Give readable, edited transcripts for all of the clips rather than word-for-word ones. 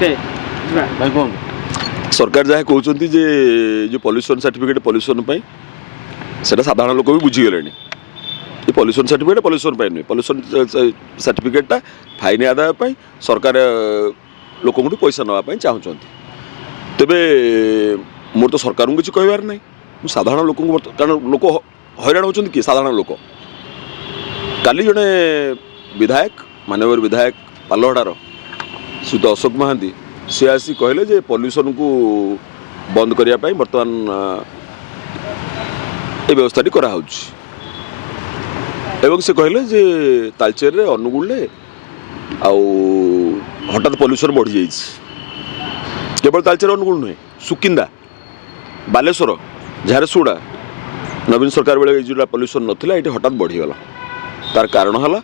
okay भाई कौन सरकार जहाँ कहते जे जो पॉल्यूशन सर्टिफिकेट पॉल्यूशन से साधारण लोक भी बुझीगले ये पॉल्यूशन सर्टिफिकेट पॉल्यूशन नुहे पॉल्यूशन सर्टिफिकेटा फाइन आदाय सरकार लोक पैसा नापी चाहूँ तेरे मोर तो सरकार को किसी कहबार ना साधारण लोक कारण लोक हैरान होती किए साधारण लोक काली जड़े विधायक माननीय विधायक पालहड़ार श्रीयुत अशोक महांती सी आसी कहले जे पॉल्यूशन को बंद करने बर्तमान ये व्यवस्था कराऊँच एवं से कहले जे तालचेर रे अनुगुल हठात पॉल्यूशन बढ़ी जाइए केवल तालचेर अनुगुल नुहे सुकिंदा बालेश्वर झारसुगुड़ा नवीन सरकार बेले जो पॉल्यूशन नाला ये हठात बढ़ीगला तार कारण है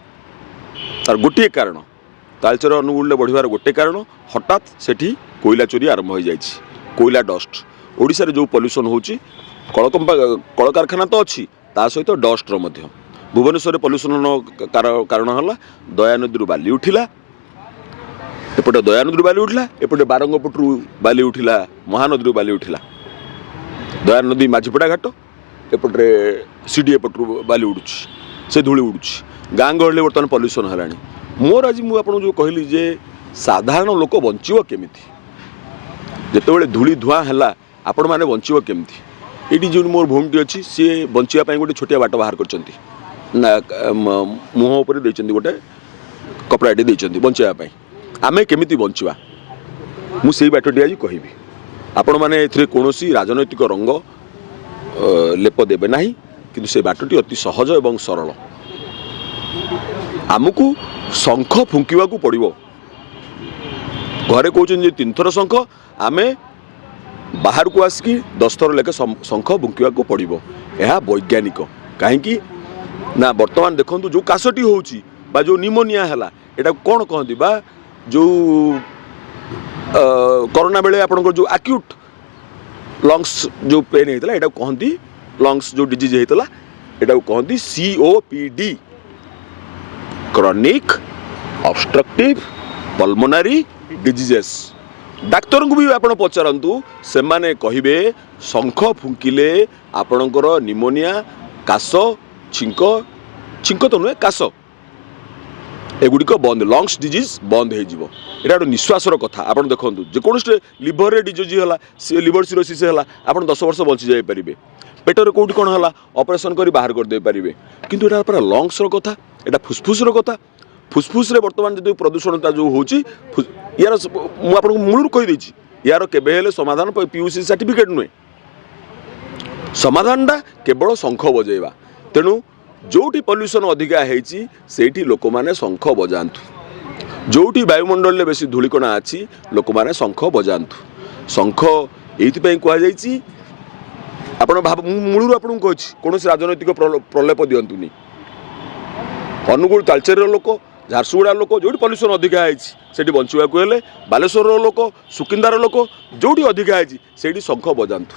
तार गोटे कारण तालचेर अनुगुल बढ़िबार गोटे कारण हठात सेठी कोयला चोरी आरंभ हो जाए कोयला डस्ट ओडिशा रे जो पॉल्यूशन होची कल कारखाना तो अच्छी ता सहित डस्टर मध्य भुवनेश्वर पॉल्यूशन कारण है दया नदी बाली उठिला एपटे दया नदी बाली उठिला एपटे बारंगपटू बाली उठिला महानदी बाली उठिला दया नदी माझीपड़ा घाट एपटे सीडी एपटू बाली उड़ुची से धूली उड़ुची गाँ गहली बर्तमान पॉल्यूशन है मोर आज मुझे जो कहली जे साधारण लोक बंचव केमिति जितेबाला धूली धुआं है आपण मैंने बंचव केमिति ये जो मोर भूमिटी अच्छी सी बचापी गोटे छोटिया बाट बाहर कर मुह उपर गोटे कपड़ाटी देते बचापी आमे केमिति बंचवा मुझे बाटटी आज कहि आपण मैंने कौन राजनैतिक रंग लेप देवे ना कि से बाटटी अति सहज एवं सरल आमको शंख फुंकिवा पड़ो घरे कहते 3 थर शंख आमे बाहर को आसिक 10 थर लेके शंख फुंकिवा पड़ो यह वैज्ञानिक कहीं ना वर्तमान देखो जो काशटी होची बा जो निमोनिया है यहाँ कौन कहती बा जो कोरोना बेले आपन जो एक्यूट लंग्स जो पेन होता है कहती लंग्स जो डिजीज होता है कहती COPD chronic obstructive pulmonary diseases doctor को भी आप पचारतु से माने कहिबे शंख फुंकिले आपणकर निमोनिया काश छिंक छिंक तो नुहे काश एगुड़िक बंद लंग्स डिजीज बंद हो गोटे निश्वासर कथा आप देखो जेकोसी लिभर रे डिजीज है सी लिभर सिरोसिस है आप 10 वर्ष बची जापारे पेटर कौटी कौन है ऑपरेशन कर बाहर करदे पारे किंतु यहाँ पूरा लंग्स कथा यहाँ फुसफुसर कथा फुसफुस रे वर्तमान जो प्रदूषणता जो होची यार मुझे मूल कहीदे यार केवे समाधान PUC सर्टिफिकेट नुहे समाधानटा केवल शंख बजेवा तेणु जोटी पॉल्यूशन अधिका होती लोक मैंने शंख बजातु जोटी वायुमंडल में बेसी धूलिकणा अच्छी लोक मैंने शंख बजातु शंख ये कहुई आपण मूलू आपको कही कौन राजनैतिक प्रलेप दिंतुनि अनुगुल तालचेर लोक झारसुगुड़ा लोक जो पॉल्यूशन अधिका होती बचाक हेले बालेश्वर लोक सुकिंदार लोक जोटी अधिका होती शंख बजातु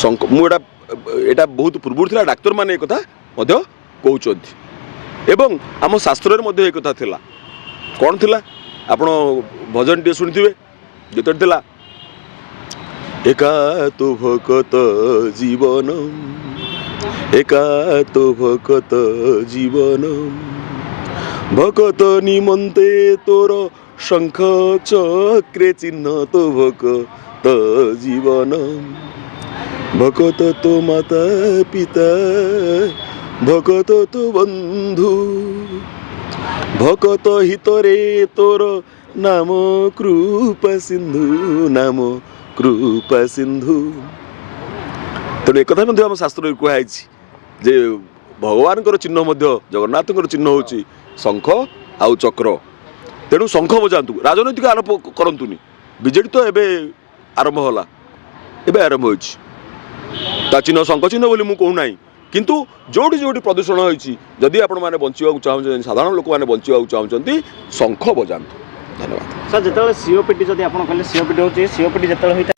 शंख मुझा यहाँ बहुत पूर्व था डाक्तर मैंने एक कहते एवं आम शास्त्र में एक कथा कौन थी आपण भजन टे शुणी जो एका तो भकत जीवन एका तो भकत जीवन भकत निमंते तोर शंख चक्रे चिन्ह तो भकत जीवन भकत तो माता पिता भकत तो बंधु भकत हितरे तोर नाम कृपा सिंधु नाम कृपा सिंधु तेणु एक कथा आम शास्त्र कहुई जे भगवान चिन्ह जगन्नाथ चिन्ह हूँ शंख आउ चक्र तेणु शंख बजातु राजनैतिक आरोप करतुनि बीजेडी तो एवं आरंभ होला एवं आरंभ हो चिन्ह शंख चिन्ह बोली मुझे कहूना किंतु जोटी जोटी प्रदूषण होती जदि आपण मैंने बचाक चाहते साधारण लोक मैंने बचाक चाहते शंख बजातु धन्यवाद सर जो COPD जब आप कहले COPD होती COPD जो